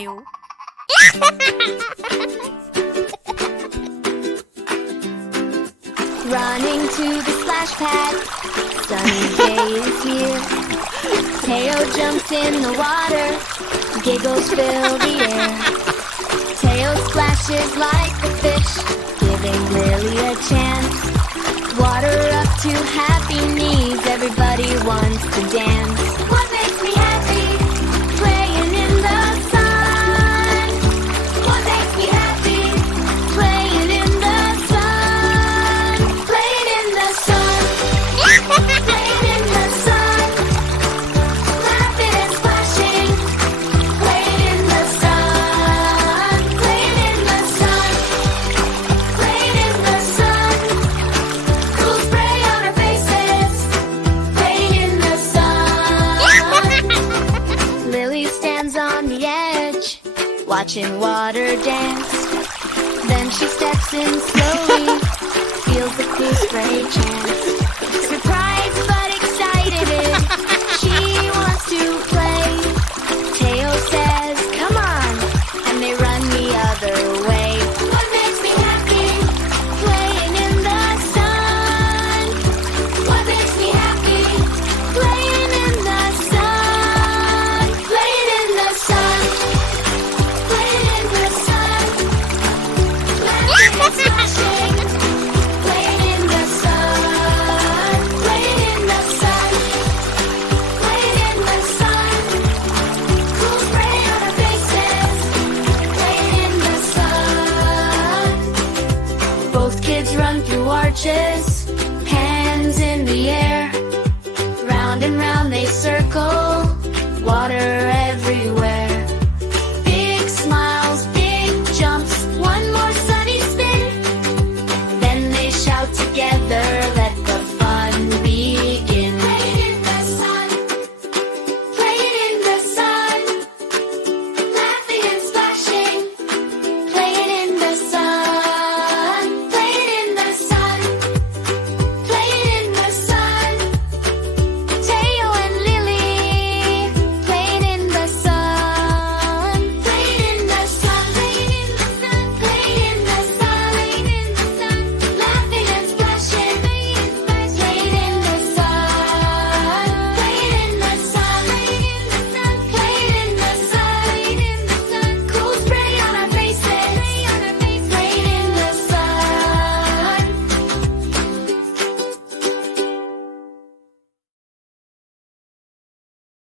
거예요. Running to the splash pad, sunny day is here. Teo jumps in the water, giggles fill the air. Teo splashes like a fish, giving Lily a chance. Water up to happy knees, everybody wants to dance. What makes me happy? Playing in the sun. What makes me happy? Playing in the sun. Playing in the sun. Playing in the sun. Laughing and splashing. Playing in the sun. Playing in the sun. Playing in the sun. Cool spray on our faces. Playing in the sun. Lily stands on the edge, watching water dance. Then she steps in slowly, feels the cool spray chance. Surprised but excited, she wants to play. Teo says, come on, and they run the other way. What makes me happy? Playing in the sun. What makes me happy? Playing in the sun. Playing in the sun. Playing in the sun. Laughing and splashing. Playing in the sun. Playing in the sun. Playing in the sun. Cool spray on our faces. Playing in the sun. Both kids run through arches,